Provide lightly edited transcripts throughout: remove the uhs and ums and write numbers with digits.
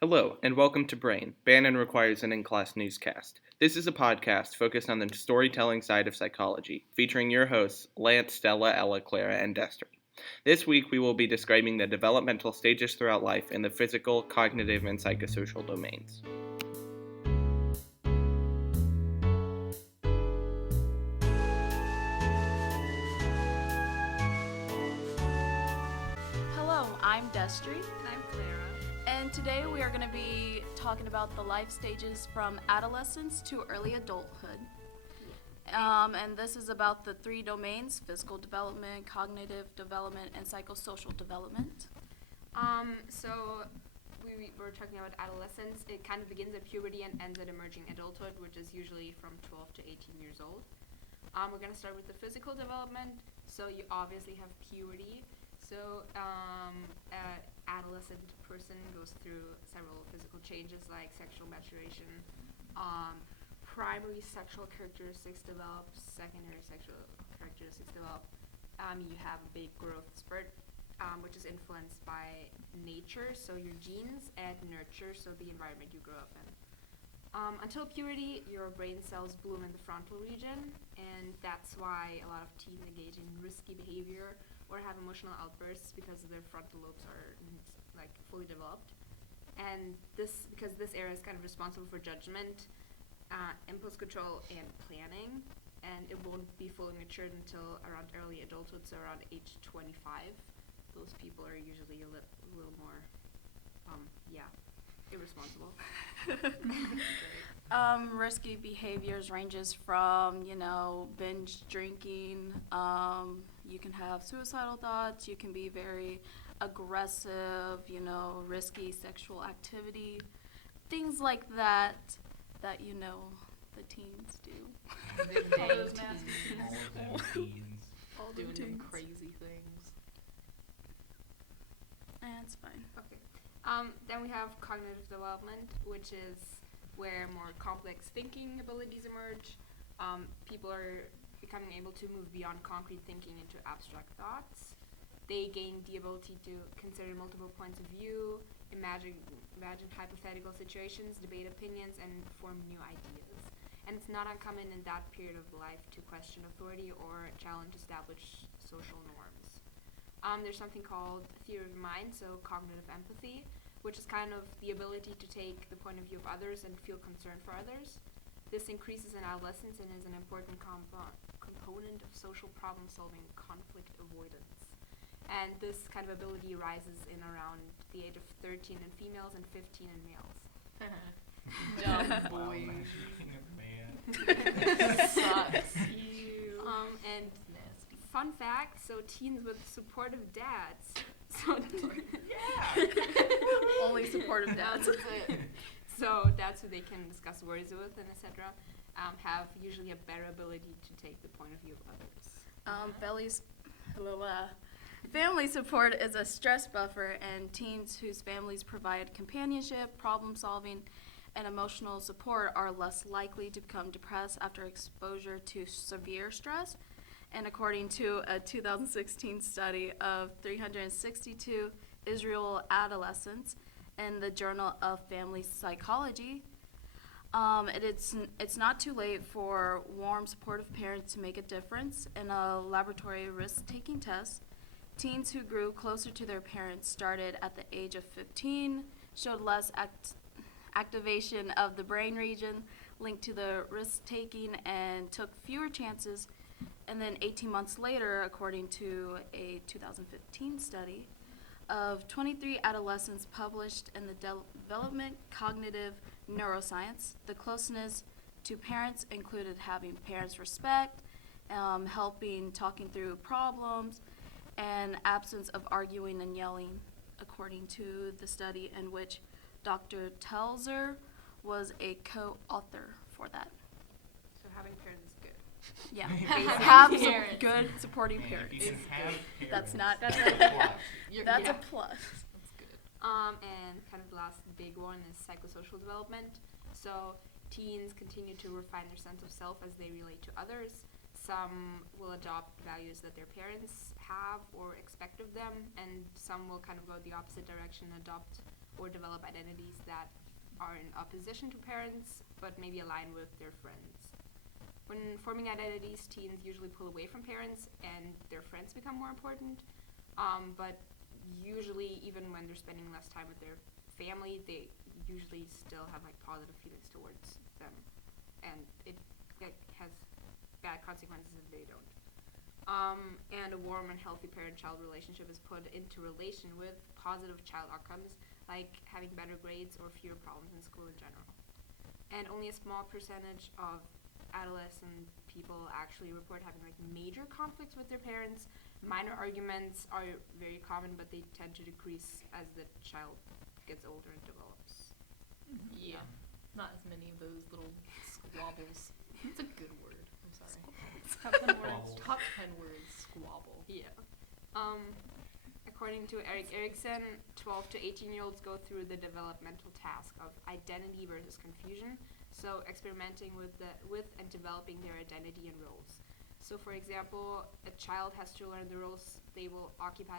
Hello, and welcome to B.R.A.I.N, Bannon Requires an In-Class Newscast. This is a podcast focused on the storytelling side of psychology, featuring your hosts, Lance, Stella, Ella, Clara, and Destry. This week, we will be describing the developmental stages throughout life in the physical, cognitive, and psychosocial domains. Hello, I'm Destry, And I'm Clara. and today we are going to be talking about the life stages from adolescence to early adulthood. And this is about the three domains: physical development, cognitive development, and psychosocial development. So we were talking about adolescence. It kind of begins at puberty and ends at emerging adulthood, which is usually from 12 to 18 years old. We're going to start with the physical development. So you obviously have puberty. So an adolescent person goes through several physical changes like sexual maturation, primary sexual characteristics develop, secondary sexual characteristics develop. You have a big growth spurt, which is influenced by nature, so your genes, and nurture, so the environment you grow up in. Until puberty, your brain cells bloom in the frontal region, and that's why a lot of teens engage in risky behavior or have emotional outbursts because their frontal lobes are like fully developed. And because this area is kind of responsible for judgment, impulse control, and planning, and it won't be fully matured until around early adulthood, so around age 25. Those people are usually a little more, irresponsible. Risky behaviors ranges from, binge drinking. You can have suicidal thoughts. You can be very aggressive, risky sexual activity. Things like that, the teens do. All those nasty teens. All of them teens. All the Doing them teens. crazy things. That's fine. Okay. Then we have cognitive development, which is where more complex thinking abilities emerge. People are becoming able to move beyond concrete thinking into abstract thoughts. They gain the ability to consider multiple points of view, imagine hypothetical situations, debate opinions, and form new ideas. And it's not uncommon in that period of life to question authority or challenge established social norms. There's something called theory of mind, so cognitive empathy, which is kind of the ability to take the point of view of others and feel concern for others. This increases in adolescence and is an important component of social problem-solving, conflict avoidance. And this kind of ability arises in around the age of 13 in females and 15 in males. Dumb Wow, boy. being a man. Sucks. And fun fact, so teens with supportive dads. So Only supportive dads. That's it. So dads who they can discuss worries with and etc. Have usually a better ability to take the point of view of others. Family support is a stress buffer, and teens whose families provide companionship, problem solving, and emotional support are less likely to become depressed after exposure to severe stress. And according to a 2016 study of 362 Israel adolescents in the Journal of Family Psychology, it's not too late for warm, supportive parents to make a difference. In a laboratory risk-taking test, teens who grew closer to their parents started at the age of 15, showed less activation of the brain region linked to the risk-taking, and took fewer chances. And then 18 months later, according to a 2015 study of 23 adolescents published in the Development Cognitive Neuroscience, the closeness to parents included having parents' respect, helping talking through problems, and absence of arguing and yelling, according to the study in which Dr. Telzer was a co-author for that. So having parents is good. Yeah, Having have some parents. good supporting And if parents. you can have parents, That's not- that's that's a plus. That's Yeah. a plus. That's good. And kind of the last big one is psychosocial development. So teens continue to refine their sense of self as they relate to others. Some will adopt values that their parents have or expect of them, and some will kind of go the opposite direction, adopt or develop identities that are in opposition to parents, but maybe align with their friends. When forming identities, teens usually pull away from parents and their friends become more important, but usually even when they're spending less time with their family, they usually still have like positive feelings towards them, and it has bad consequences if they don't. And a warm and healthy parent-child relationship is put into relation with positive child outcomes, like having better grades or fewer problems in school in general. And only a small percentage of adolescent people actually report having like major conflicts with their parents. Minor arguments are very common, but they tend to decrease as the child gets older and develops. Yeah. Not as many of those little squabbles. It's a good word. I'm sorry. Top 10 words. Top 10 words. Squabble. Yeah. According to Erik Erikson, 12 to 18-year-olds go through the developmental task of identity versus confusion, so experimenting with and developing their identity and roles. So, for example, a child has to learn the roles they will occupy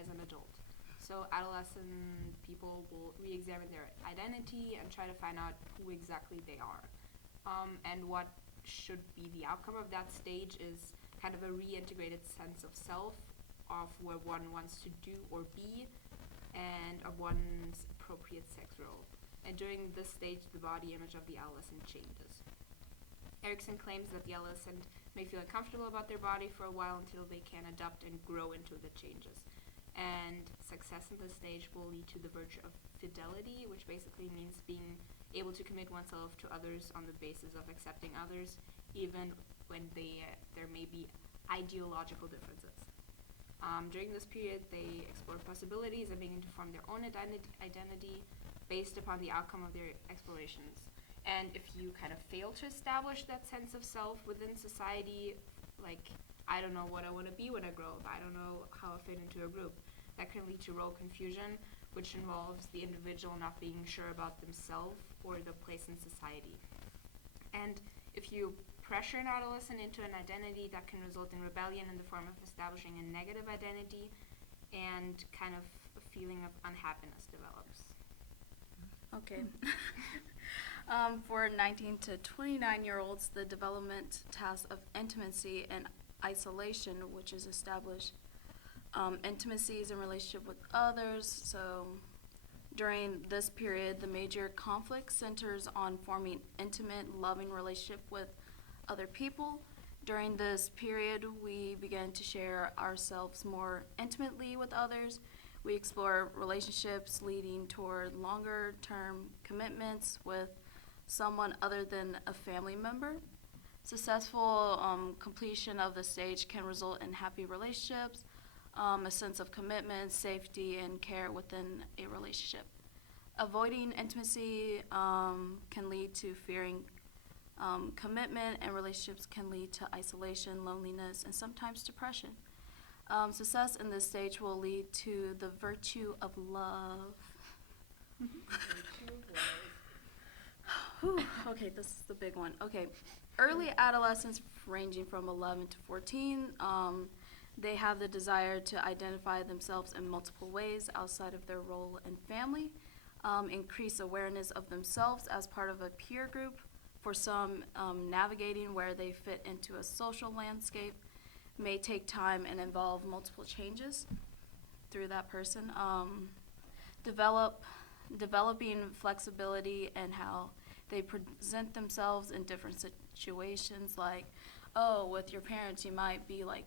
as an adult. So adolescent people will re-examine their identity and try to find out who exactly they are. And what should be the outcome of that stage is kind of a reintegrated sense of self, of what one wants to do or be, and of one's appropriate sex role. And during this stage, the body image of the adolescent changes. Erikson claims that the adolescent may feel uncomfortable about their body for a while until they can adapt and grow into the changes. And success in this stage will lead to the virtue of fidelity, which basically means being able to commit oneself to others on the basis of accepting others, even when there may be ideological differences. During this period, they explore possibilities and begin to form their own identity based upon the outcome of their explorations. And if you kind of fail to establish that sense of self within society, like, I don't know what I want to be when I grow up, I don't know how I fit into a group, that can lead to role confusion, which involves the individual not being sure about themselves or the place in society. And if you pressure an adolescent into an identity, that can result in rebellion in the form of establishing a negative identity, and kind of a feeling of unhappiness develops. Okay. For 19 to 29-year-olds, the development task of intimacy and isolation, which is established intimacies in relationship with others. So during this period, the major conflict centers on forming intimate, loving relationship with other people. During this period, we begin to share ourselves more intimately with others. We explore relationships leading toward longer-term commitments with someone other than a family member. Successful completion of the stage can result in happy relationships, a sense of commitment, safety, and care within a relationship. Avoiding intimacy can lead to fearing commitment, and relationships can lead to isolation, loneliness, and sometimes depression. Success in this stage will lead to the virtue of love. Whew, okay, this is the big one. Okay, early adolescents ranging from 11 to 14, they have the desire to identify themselves in multiple ways outside of their role in family, increase awareness of themselves as part of a peer group. For some, navigating where they fit into a social landscape may take time and involve multiple changes through that person. Developing flexibility in how they present themselves in different situations, like, with your parents, you might be like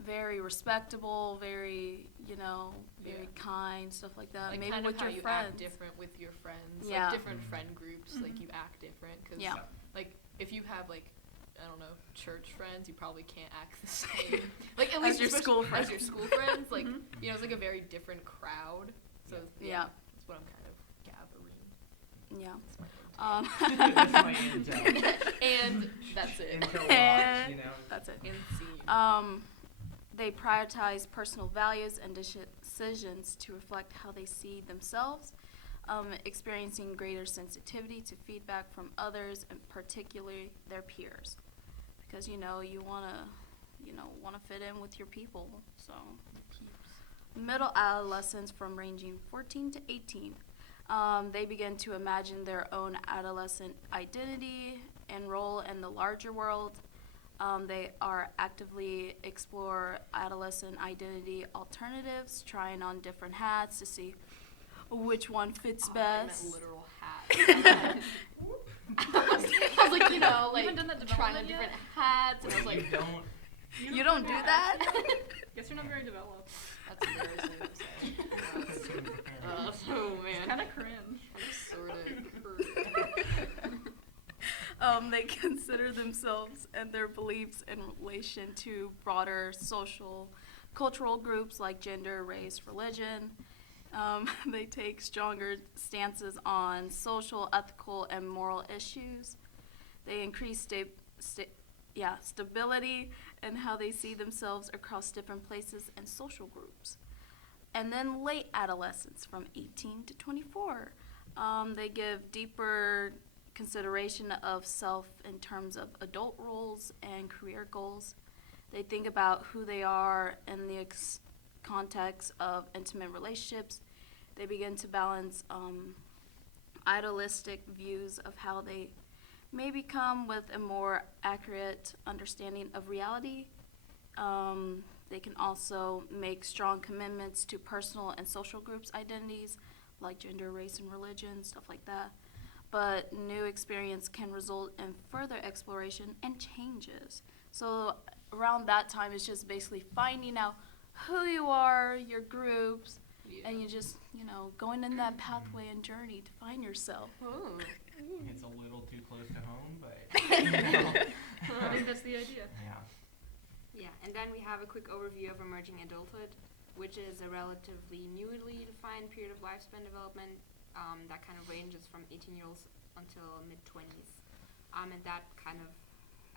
very respectable, very, very kind, stuff like that. Like Maybe kind with of how your you friends. act different with your friends. Yeah. Like different friend groups, like you act different. Cause Yeah. like if you have like, I don't know, church friends, you probably can't act the same. Like at least your school friends. As your school friends, like, it's like a very different crowd. So Yeah. That's what I'm kind of gathering. Yeah. That's my That's my intel. And that's it. Intel And- watch, That's it. Insane. They prioritize personal values and decisions to reflect how they see themselves, experiencing greater sensitivity to feedback from others, and particularly their peers, because you wanna fit in with your people. So, Middle adolescents from ranging 14 to 18. They begin to imagine their own adolescent identity and role in the larger world. They are actively explore adolescent identity alternatives, trying on different hats to see which one fits I meant best. literal hat. I was like, you know, like haven't done that trying on development different yet? hats, and I was like, You don't do that? Guess you're not very developed. that's embarrassing to say. Oh man. Kind of cringe. Sort of. They consider themselves and their beliefs in relation to broader social, cultural groups like gender, race, religion. They take stronger stances on social, ethical, and moral issues. They increase stability in how they see themselves across different places and social groups. And then late adolescents from 18 to 24. They give deeper consideration of self in terms of adult roles and career goals. They think about who they are in the context of intimate relationships. They begin to balance idealistic views of how they may become with a more accurate understanding of reality. They can also make strong commitments to personal and social groups' identities, like gender, race, and religion, stuff like that. But new experience can result in further exploration and changes. So around that time, it's just basically finding out who you are, your groups, and you just, going in that pathway and journey to find yourself. Oh. It's a little too close to home, but I think that's the idea. yeah. Yeah, and then we have a quick overview of emerging adulthood, which is a relatively newly defined period of lifespan development that kind of ranges from 18-year-olds until mid-20s. And that kind of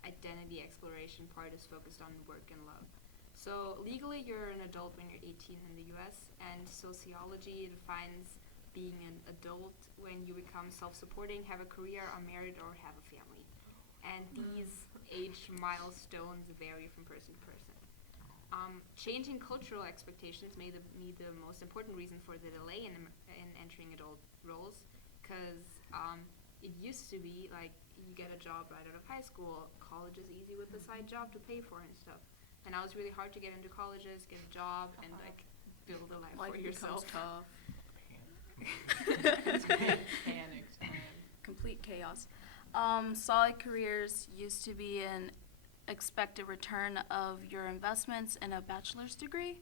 identity exploration part is focused on work and love. So legally, you're an adult when you're 18 in the US, and sociology defines being an adult when you become self-supporting, have a career, are married, or have a family. And these age milestones vary from person to person. Changing cultural expectations may be the most important reason for the delay in entering adult roles, because it used to be like you get a job right out of high school, college is easy with a side job to pay for and stuff. And now it's really hard to get into colleges, get a job, and like build a life for yourself. Tough. Panic time. Complete chaos. Solid careers used to be an expected return of your investments in a bachelor's degree.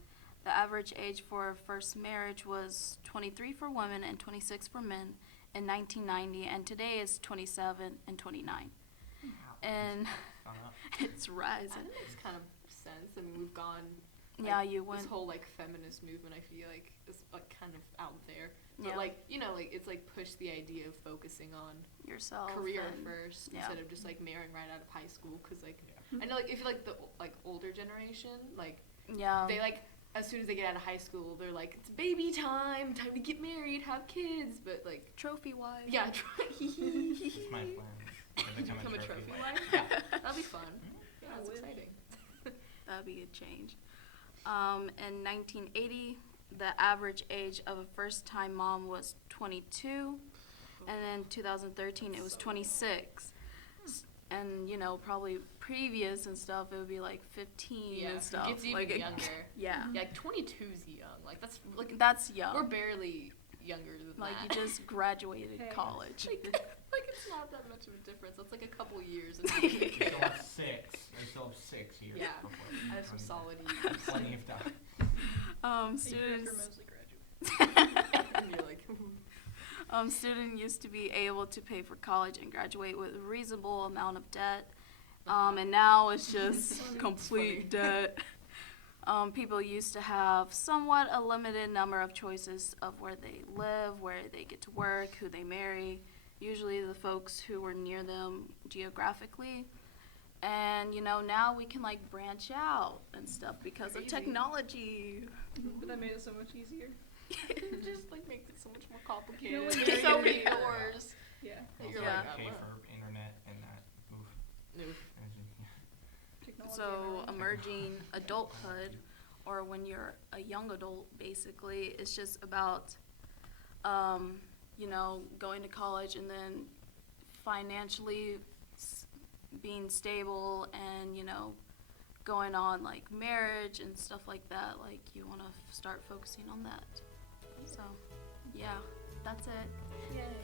The average age for first marriage was 23 for women and 26 for men in 1990, and today is 27 and 29. And it's rising. That makes kind of sense. I mean, we've gone. Yeah, Like, you went. This whole like feminist movement, I feel like, is like kind of out there. But Yeah. like, like it's like pushed the idea of focusing on Yourself. career and- first yeah. instead of just like marrying right out of high school. Because like, I know like if you like the like older generation, like Yeah. they like as soon as they get out of high school, they're like, it's baby time to get married, have kids. But like, Trophy wife. yeah, It's my plan. To become become a a trophy trophy. wife. Yeah. That'd be fun. Yeah, I that's wish. exciting. That'd be a change. In 1980, the average age of a first-time mom was 22, and in 2013 it was 26. And probably previous and stuff, it would be like 15 Yeah, and stuff. it gets even like younger. Yeah, Yeah, like 22's young. Like that's like that's young. we're barely younger than Like that. you just graduated Hey. college. like it's not that much of a difference. That's like a couple years. And We still have 6. We still have 6 years. Yeah, before I have some 20. solid years. Plenty of time. A year Students. for mostly graduates. And you're like, Student used to be able to pay for college and graduate with a reasonable amount of debt. And now it's just complete debt. People used to have somewhat a limited number of choices of where they live, where they get to work, who they marry, usually the folks who were near them geographically. And, now we can, like, branch out and stuff because of Crazy. technology. But that made it so much easier. it just like makes it so much more complicated. You know, when There's you're so many younger- doors. Yeah. that Also, you're Yeah. like, pay wow. for internet and that. Oof. No. Technology So around. emerging adulthood, or when you're a young adult, basically, it's just about, going to college and then financially being stable and, going on like marriage and stuff like that. Like you want to start focusing on that. So, yeah, that's it. Yay.